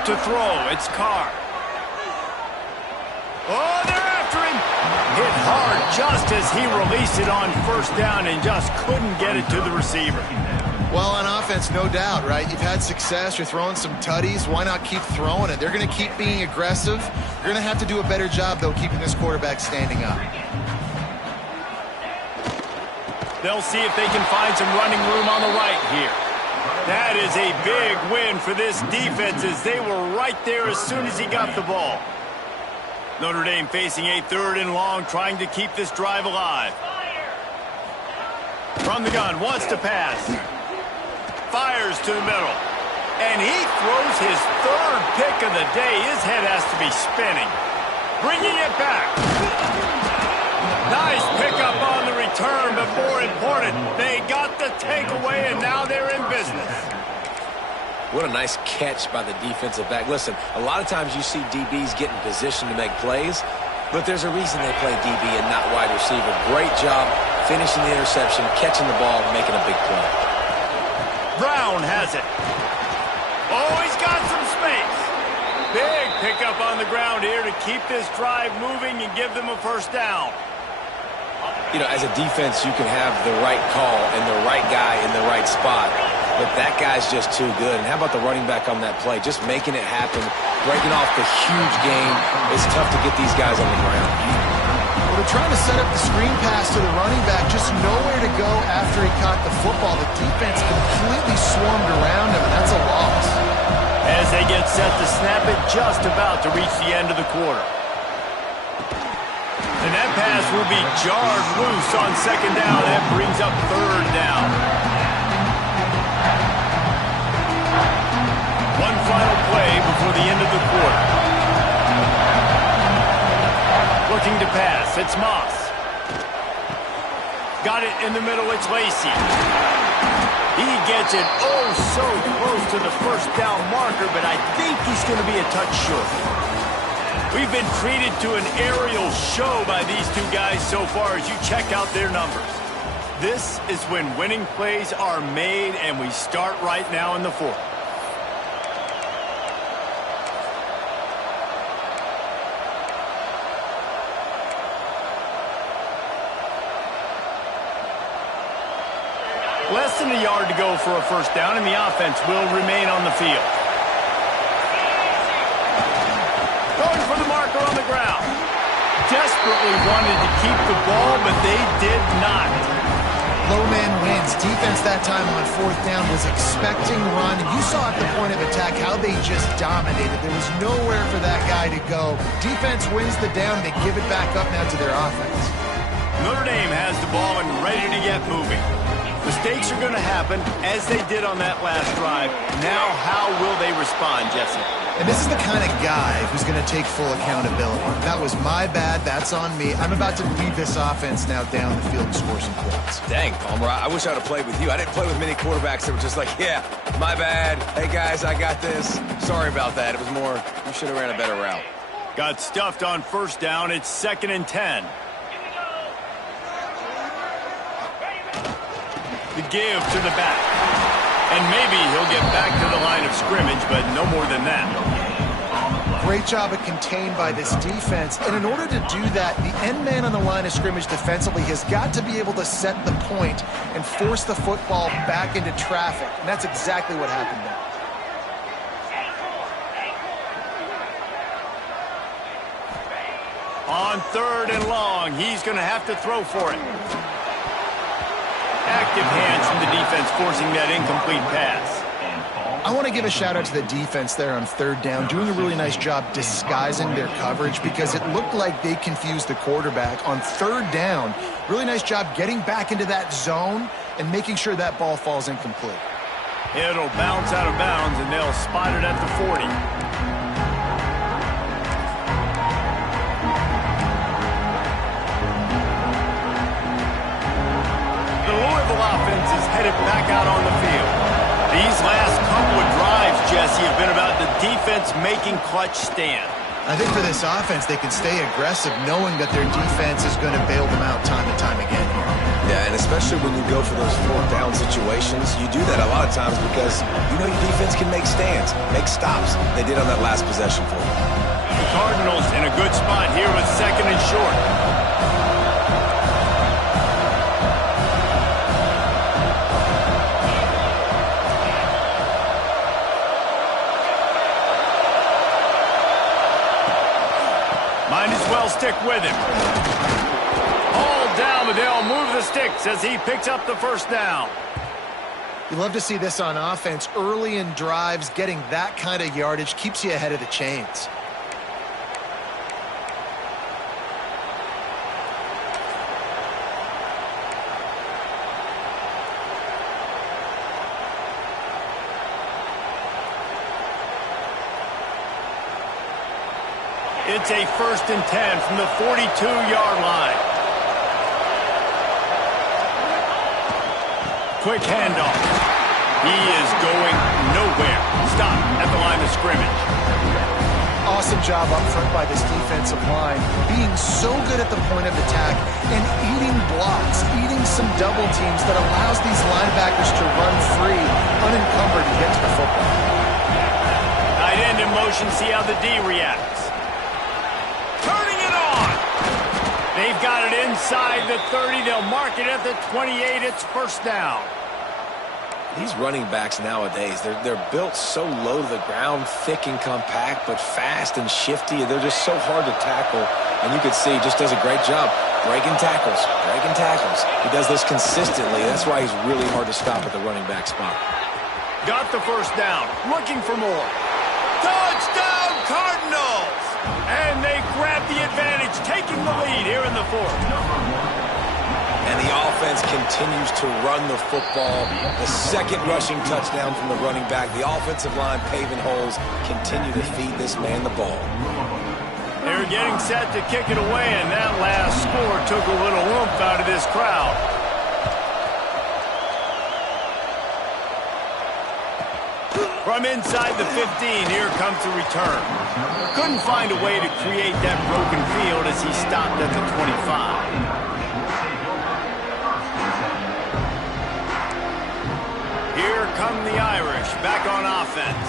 To throw, it's Carr. Oh, they're after him. Hit hard just as he released it on 1st down and just couldn't get it to the receiver. Well, on offense, no doubt, right? You've had success. You're throwing some tutties. Why not keep throwing it? They're going to keep being aggressive. You're going to have to do a better job, though, keeping this quarterback standing up. They'll see if they can find some running room on the right here. That is a big win for this defense as they were right there as soon as he got the ball. Notre Dame facing a 3rd and long, trying to keep this drive alive. From the gun, wants to pass. Fires to the middle. And he throws his 3rd pick of the day. His head has to be spinning. Bringing it back. Nice pickup on the return, but more important, they got the takeaway, and now they're in business. What a nice catch by the defensive back. Listen, a lot of times you see DBs get in position to make plays, but there's a reason they play DB and not wide receiver. Great job finishing the interception, catching the ball, making a big play. Brown has it. Oh, he's got some space. Big pickup on the ground here to keep this drive moving and give them a 1st down. You know, as a defense, you can have the right call and the right guy in the right spot, but that guy's just too good. And how about the running back on that play? Just making it happen, breaking off the huge game. It's tough to get these guys on the ground. Well, they're trying to set up the screen pass to the running back, just nowhere to go after he caught the football. The defense completely swarmed around him, and that's a loss. As they get set to snap it, just about to reach the end of the quarter. And that pass will be jarred loose on 2nd down. That brings up 3rd down. One final play before the end of the quarter. Looking to pass. It's Moss. Got it in the middle. It's Lacey. He gets it so close to the 1st down marker, but I think he's going to be a touch short. We've been treated to an aerial show by these two guys so far as you check out their numbers. This is when winning plays are made, and we start right now in the 4th. Less than a yard to go for a 1st down, and the offense will remain on the field. Going for the marker on the ground. Desperately wanted to keep the ball, but they did not. Low man wins. Defense that time on 4th down was expecting run. You saw at the point of attack how they just dominated. There was nowhere for that guy to go. Defense wins the down. They give it back up now to their offense. Notre Dame has the ball and ready to get moving. Mistakes are going to happen, as they did on that last drive. Now, how will they respond, Jesse? And this is the kind of guy who's going to take full accountability. That was my bad. That's on me. I'm about to lead this offense now down the field and score some points. Dang, Palmer, I wish I would have played with you. I didn't play with many quarterbacks that were just like, yeah, my bad. Hey, guys, I got this. Sorry about that. It was more, you should have ran a better route. Got stuffed on 1st down. It's 2nd and 10. The give to the back. And maybe he'll get back to the line of scrimmage, but no more than that. Great job of contained by this defense. And in order to do that, the end man on the line of scrimmage defensively has got to be able to set the point and force the football back into traffic. And that's exactly what happened there. On 3rd and long, he's going to have to throw for it. Active hands from the defense forcing that incomplete pass. I want to give a shout out to the defense there on 3rd down, doing a really nice job disguising their coverage because it looked like they confused the quarterback on 3rd down. Really nice job getting back into that zone and making sure that ball falls incomplete. It'll bounce out of bounds and they'll spot it at the 40. The Louisville offense is headed back out on the field. These last couple of drives, Jesse, have been about the defense making clutch stand. I think for this offense, they can stay aggressive knowing that their defense is going to bail them out time and time again here. Yeah, and especially when you go for those 4th down situations, you do that a lot of times because you know your defense can make stands, make stops. They did on that last possession for them. The Cardinals in a good spot here with 2nd and short. Might as well stick with him. Hauled down, but they'll move the the sticks as he picks up the first down. You love to see this on offense. Early in drives, getting that kind of yardage keeps you ahead of the chains. It's a 1st and 10 from the 42-yard line. Quick handoff. He is going nowhere. Stop at the line of scrimmage. Awesome job up front by this defensive line. Being so good at the point of attack and eating blocks, eating some double teams that allows these linebackers to run free, unencumbered, and get to the football. Tight end in motion. See how the D reacts. Turning it on. They've got it inside the 30. They'll mark it at the 28. It's first down. These running backs nowadays, they're built so low to the ground, thick and compact, but fast and shifty. They're just so hard to tackle. And you can see he just does a great job breaking tackles, breaking tackles. He does this consistently. That's why he's really hard to stop at the running back spot. Got the first down. Looking for more. Touchdown, Cardinals! And they grab the advantage, taking the lead here in the 4th. And the offense continues to run the football. The second rushing touchdown from the running back. The offensive line paving holes. Continue to feed this man the ball. They're getting set to kick it away, and that last score took a little oomph out of this crowd. From inside the 15, here comes the return. Couldn't find a way to create that broken field as he stopped at the 25. Here come the Irish, back on offense.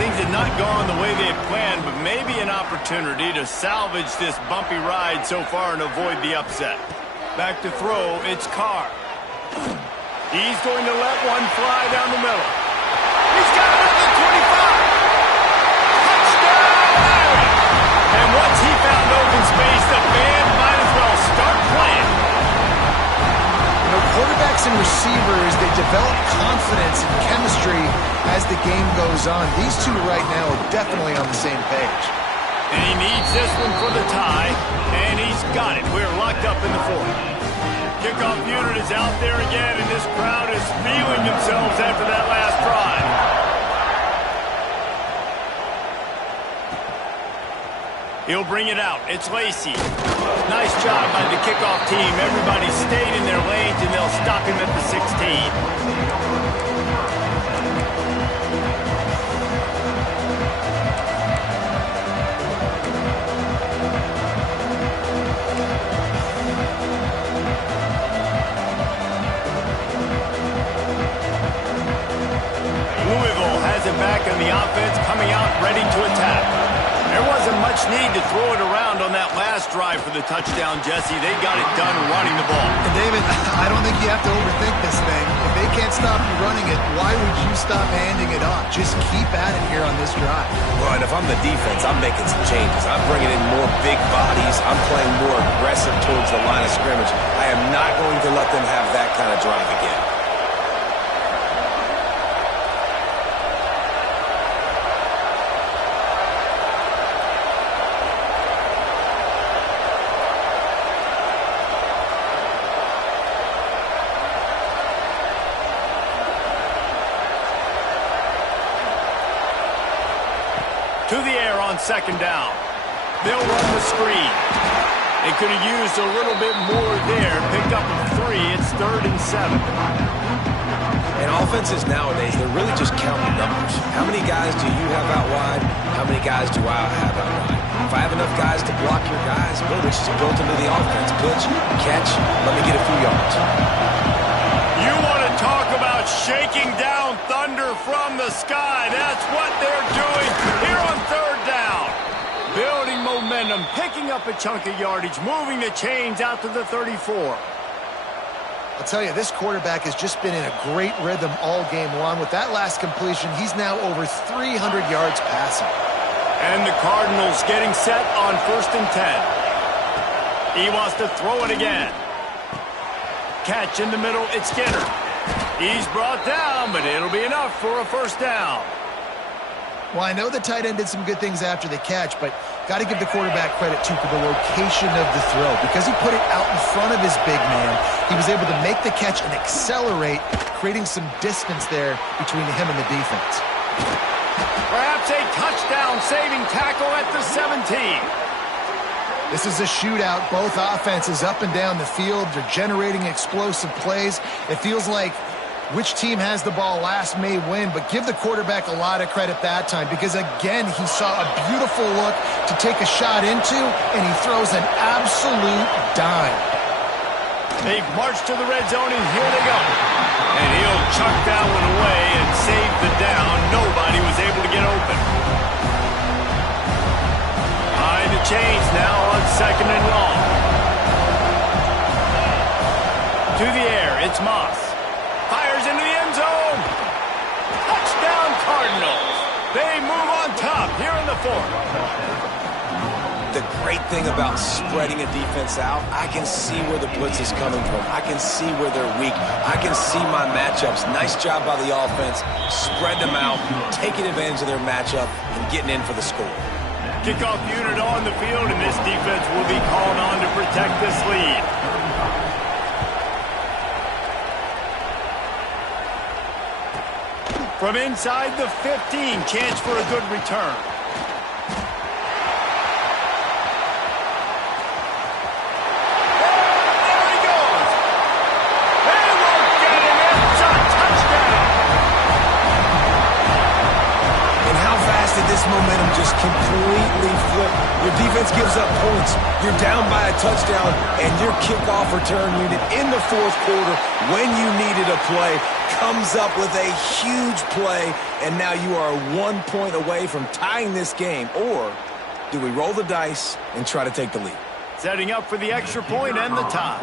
Things had not gone the way they had planned, but maybe an opportunity to salvage this bumpy ride so far and avoid the upset. Back to throw, it's Carr. He's going to let one fly down the middle. He's got it at the 25. Touchdown, Irish! And once he found open space, the band might as well start playing. Quarterbacks and receivers, they develop confidence and chemistry as the game goes on. These two right now are definitely on the same page. And he needs this one for the tie, and he's got it. We're locked up in the 4th. Kickoff unit is out there again, and this crowd is feeling themselves after that last drive. He'll bring it out. It's Lacey. Nice job by the kickoff team. Everybody stayed in their lanes, and they'll stop him at the 16. Louisville has it back in the offense, coming out ready to attack. There wasn't much need to throw it around on that last drive for the touchdown, Jesse. They got it done running the ball. And David, I don't think you have to overthink this thing. If they can't stop you running it, why would you stop handing it off? Just keep at it here on this drive. Well, and if I'm the defense, I'm making some changes. I'm bringing in more big bodies. I'm playing more aggressive towards the line of scrimmage. I am not going to let them have that kind of drive again. To the air on 2nd down. They'll run the screen. They could have used a little bit more there. Picked up a 3. It's 3rd and 7. And offenses nowadays, they're really just counting numbers. How many guys do you have out wide? How many guys do I have out wide? If I have enough guys to block your guys, boom, it's just built into the offense. Pitch, catch, let me get a few yards. You want to talk about shaking down thunder from the sky. That's what they're doing here on 3rd down. Building momentum, picking up a chunk of yardage, moving the chains out to the 34. I'll tell you, this quarterback has just been in a great rhythm all game long. With that last completion, he's now over 300 yards passing. And the Cardinals getting set on 1st and 10. He wants to throw it again. Catch in the middle, it's Skinner. He's brought down, but it'll be enough for a first down. Well, I know the tight end did some good things after the catch, but got to give the quarterback credit, too, for the location of the throw. Because he put it out in front of his big man, he was able to make the catch and accelerate, creating some distance there between him and the defense. Perhaps a touchdown-saving tackle at the 17. This is a shootout. Both offenses up and down the field. They're generating explosive plays. It feels like which team has the ball last may win, but give the quarterback a lot of credit that time because, again, he saw a beautiful look to take a shot into, and he throws an absolute dime. They've marched to the red zone, and here they go. And he'll chuck that one away and save the down. Nobody was able to get open. Behind the chains now on 2nd and long. To the air, it's Moss. Fires into the end zone. Touchdown Cardinals. They move on top here in the 4th. The great thing about spreading a defense out, I can see where the blitz is coming from. I can see where they're weak. I can see my matchups. Nice job by the offense. Spread them out, taking advantage of their matchup, and getting in for the score. Kickoff unit on the field, and this defense will be called on to protect this lead. From inside the 15, chance for a good return. There he goes. They won't get him. It's a touchdown. And how fast did this momentum just completely flip? Your defense gives up points. You're down by a touchdown, and your kickoff return unit in the 4th quarter, when you needed a play, comes up with a huge play, and now you are 1 point away from tying this game. Or do we roll the dice and try to take the lead? Setting up for the extra point and the tie.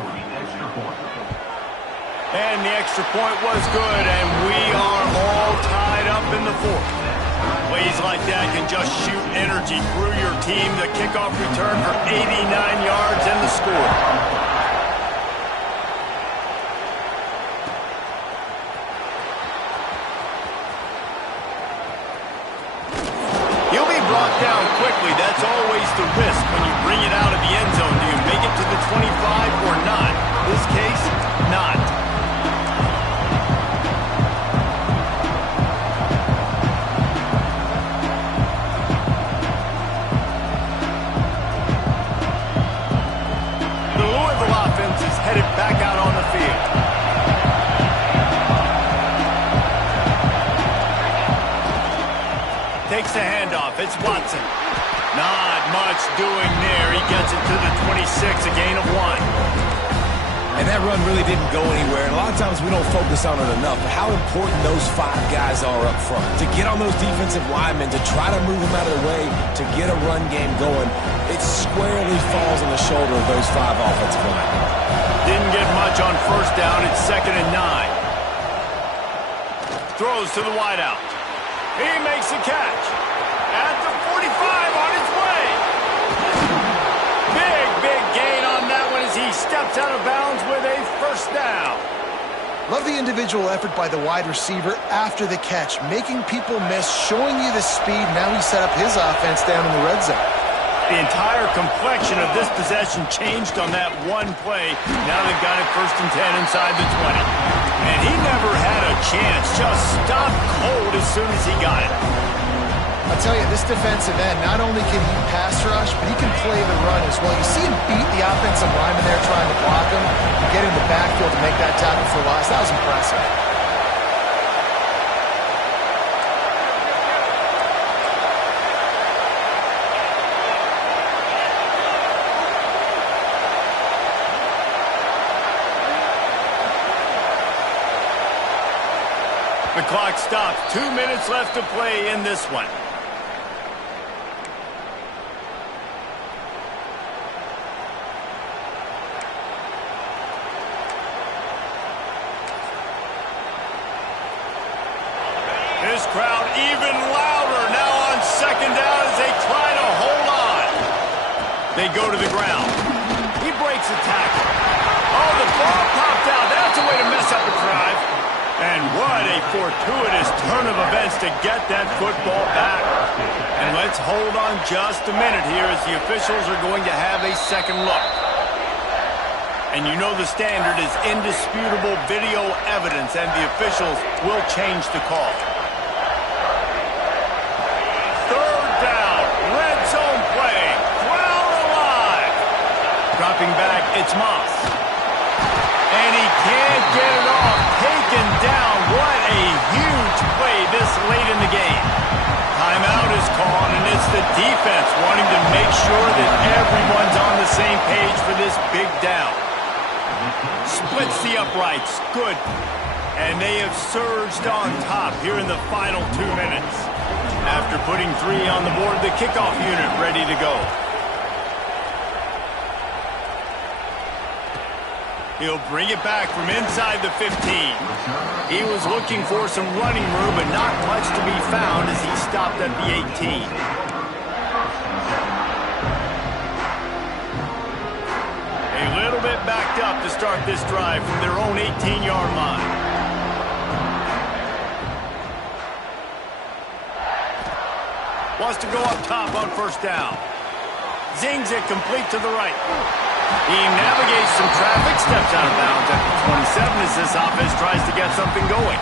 And the extra point was good, and we are all tied up in the 4th. Plays like that can just shoot energy through your team. The kickoff return for 89 yards and the score. He'll be brought down quickly. That's always the risk when you bring it out of the end zone. Do you make it to the 25 or not? In this case, not. The Louisville offense is headed back out on the field. Takes the handoff. It's Watson. Not much doing there. He gets it to the 26, a gain of 1. And that run really didn't go anywhere. And a lot of times we don't focus on it enough. But how important those 5 guys are up front. To get on those defensive linemen, to try to move them out of the way, to get a run game going, it squarely falls on the shoulder of those 5 offensive linemen. Didn't get much on first down. It's 2nd and 9. Throws to the wideout. He makes the catch. At the 45 on his way. Big gain on that one as he steps out of bounds with a first down. Love the individual effort by the wide receiver after the catch, making people miss, showing you the speed. Now he set up his offense down in the red zone. The entire complexion of this possession changed on that one play. Now they've got it 1st and 10 inside the 20. And he never had a chance. Just stopped cold as soon as he got it. I'll tell you, this defensive end, not only can he pass rush, but he can play the run as well. You see him beat the offensive lineman there trying to block him, and get in the backfield to make that tackle for loss. That was impressive. The clock stops. 2 minutes left to play in this one. This crowd even louder now on 2nd down as they try to hold on. They go to the ground. He breaks a tackle. Oh, the ball popped out. What a fortuitous turn of events to get that football back. And let's hold on just a minute here as the officials are going to have a second look. And you know the standard is indisputable video evidence, and the officials will change the call. Third down, red zone play, crowd alive. Dropping back, it's Moss. And he can't get it off, taken down. What a huge play this late in the game. Timeout is called, and it's the defense wanting to make sure that everyone's on the same page for this big down. Splits the uprights. Good. And they have surged on top here in the final 2 minutes. After putting 3 on the board, the kickoff unit ready to go. He'll bring it back from inside the 15. He was looking for some running room, but not much to be found as he stopped at the 18. A little bit backed up to start this drive from their own 18-yard line. Wants to go up top on first down. Zings it complete to the right. He navigates some traffic, steps out of bounds at the 27 as this offense tries to get something going.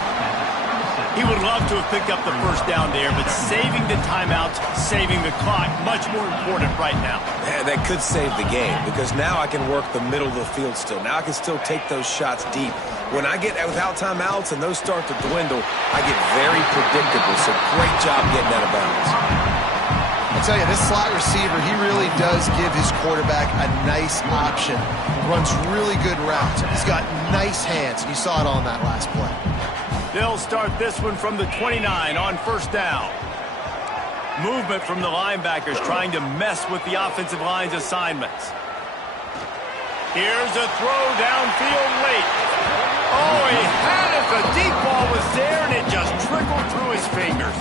He would love to have picked up the first down there, but saving the timeouts, saving the clock, much more important right now. Yeah, that could save the game, because now I can work the middle of the field still. Now I can still take those shots deep. When I get without timeouts and those start to dwindle, I get very predictable, so great job getting out of bounds. I'll tell you, this slot receiver, he really does give his quarterback a nice option. Runs really good routes. He's got nice hands. You saw it on that last play. They'll start this one from the 29 on first down. Movement from the linebackers trying to mess with the offensive line's assignments. Here's a throw downfield late. Oh, he had it. The deep ball was there, and it just trickled through his fingers.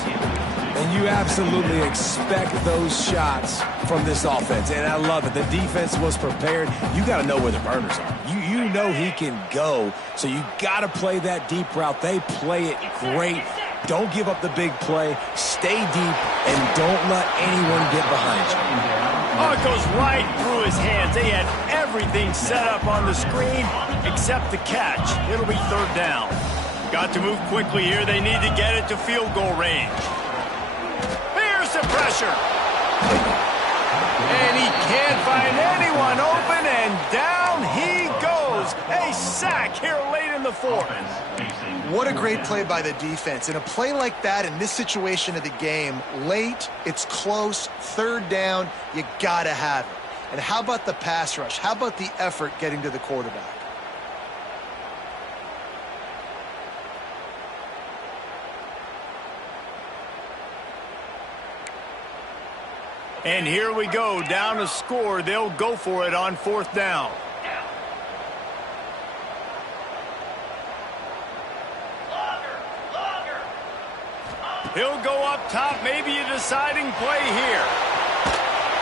And you absolutely expect those shots from this offense, and I love it. The defense was prepared. You got to know where the burners are. You know he can go, so you got to play that deep route. They play it great. Don't give up the big play. Stay deep, and don't let anyone get behind you. Oh, it goes right through his hands. They had everything set up on the screen except the catch. It'll be third down. Got to move quickly here. They need to get it to field goal range. The pressure. And he can't find anyone open, and down he goes. A sack here late in the fourth. What a great play by the defense. In a play like that, in this situation of the game, late, it's close, third down, you gotta have it. And how about the pass rush? How about the effort getting to the quarterback? And here we go, down a score. They'll go for it on fourth down. He'll go up top, maybe a deciding play here.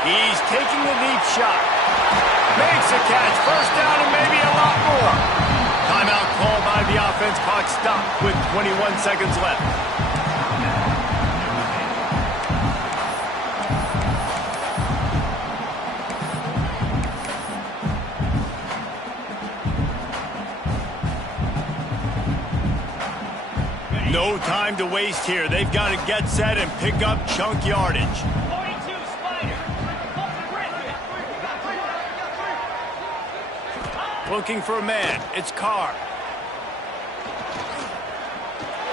He's taking the deep shot. Makes a catch, first down and maybe a lot more. Timeout called by the offense, clock stopped with 21 seconds left. No time to waste here. They've got to get set and pick up chunk yardage. 42 Spider. Looking for a man. It's Carr.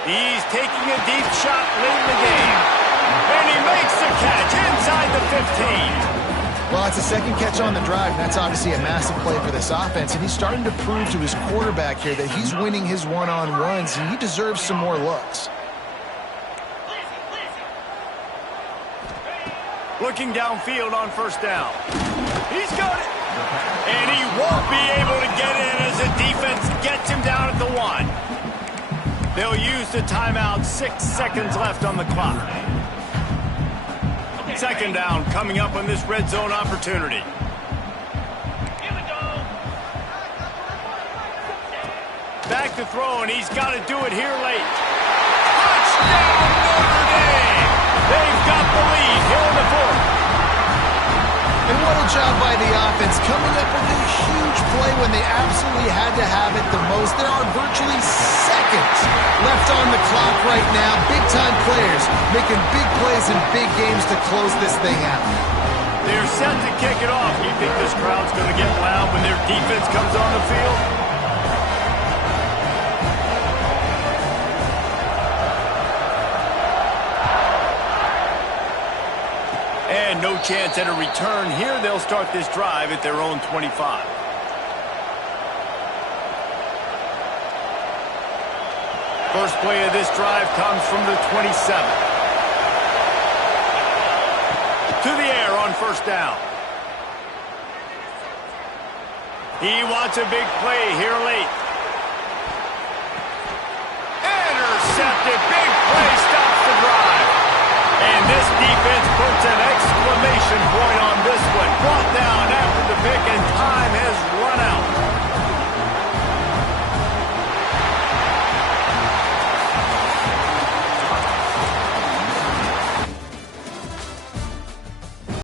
He's taking a deep shot late in the game. And he makes the catch inside the 15. Well, it's a second catch on the drive, and that's obviously a massive play for this offense. And he's starting to prove to his quarterback here that he's winning his one-on-ones, and he deserves some more looks. Looking downfield on first down. He's got it. And he won't be able to get in as the defense gets him down at the 1. They'll use the timeout. 6 seconds left on the clock. Second down coming up on this red zone opportunity. Back to throw, and he's got to do it here late. Touchdown, Notre Dame! They've got the lead here in the fourth. And what a job by the offense, coming up with a huge play when they absolutely had to have it the most. There are virtually seconds left on the clock right now. Big-time players making big plays in big games to close this thing out. They're set to kick it off. You think this crowd's going to get loud when their defense comes on the field? And no chance at a return here. They'll start this drive at their own 25. First play of this drive comes from the 27. To the air on first down. He wants a big play here late.